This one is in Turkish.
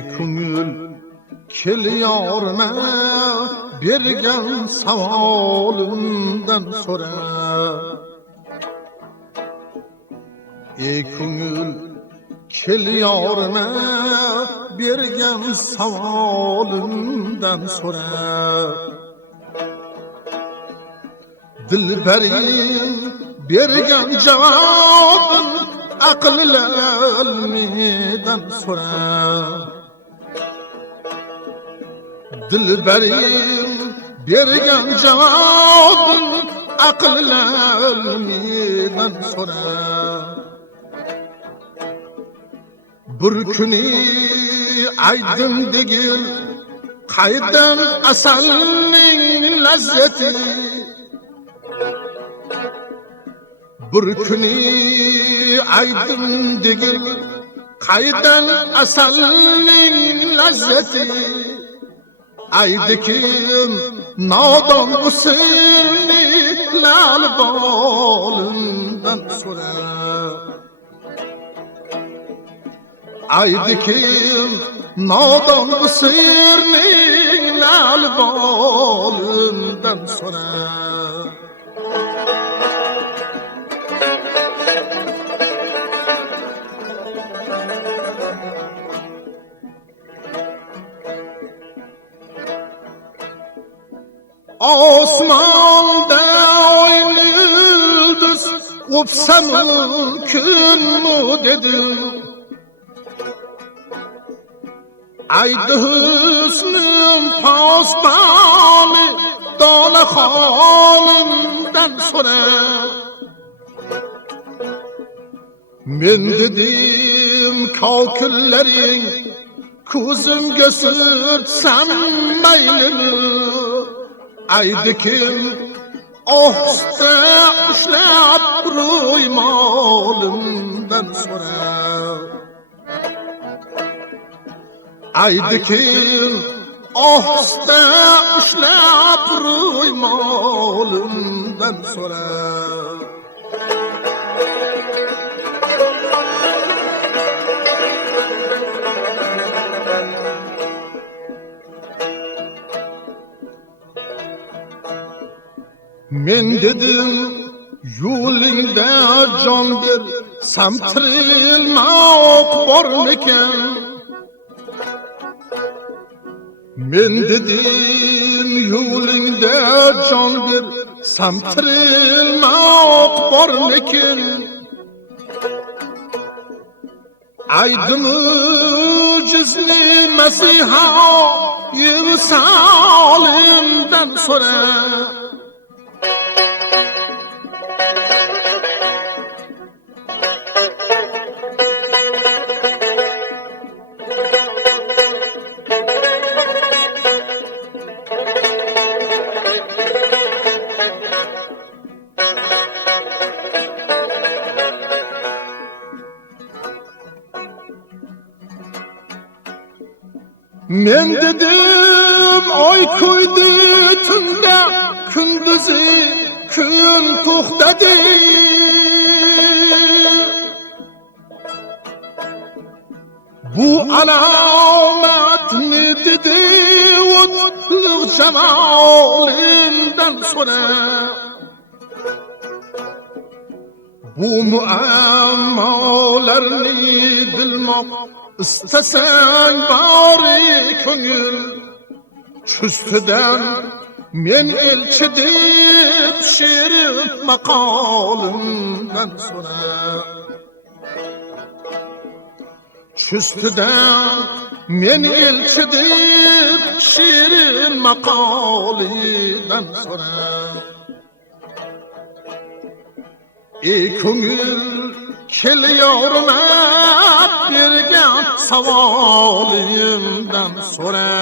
Ey ko'ngil kelyorma bergan savolimdan so'ra. Ey ko'ngil kelyorma bergan savolimdan so'ra. Dilberim bergan javobin aqlli ilmidan so'ra. Dilberim bergan javobin aqlli ilmidan so'ra. Bir kuni aydim degil qaydan asalning lazzati. Bir kuni aydim degil qaydan asalning lazzati. Aydi kim nodon bu sirni lal bolimdan so'ra. Aydi kim nodon bu sirni lal bolimdan so'ra. Osmonda oyli yıldız o'psa mumkinmi dedim. Aydi husnim posboni dona xolimdan so'ra. Men dedim kokillaring ko'zimga surtsam maylimi. Aydi kim ohista ushlab ro'ymolimdan so'ra. Aydi kim ohista ushlab ro'ymolimdan so'ra. Men dedim yo'lingda jon ber samtirilmoq bormikan. Men dedim yo'lingda jon ber samtirilmoq bormikan. Aydim jizni masiha yevsalimdan so'ra. Men dedim oy ko'ydi tunda kunduzi kun to'xtadi. Bu alomat ne dedi o'tliq jamolimdan so'ra. Bu muammolarni bilmoq istasang bari ko'ngil. Chustidan men elchi deb she'r maqolimdan so'ra. Chustidan men elchi deb she'r maqolidan so'ra. Ey ko'ngil kelyorma bergan savolimdan so'ra.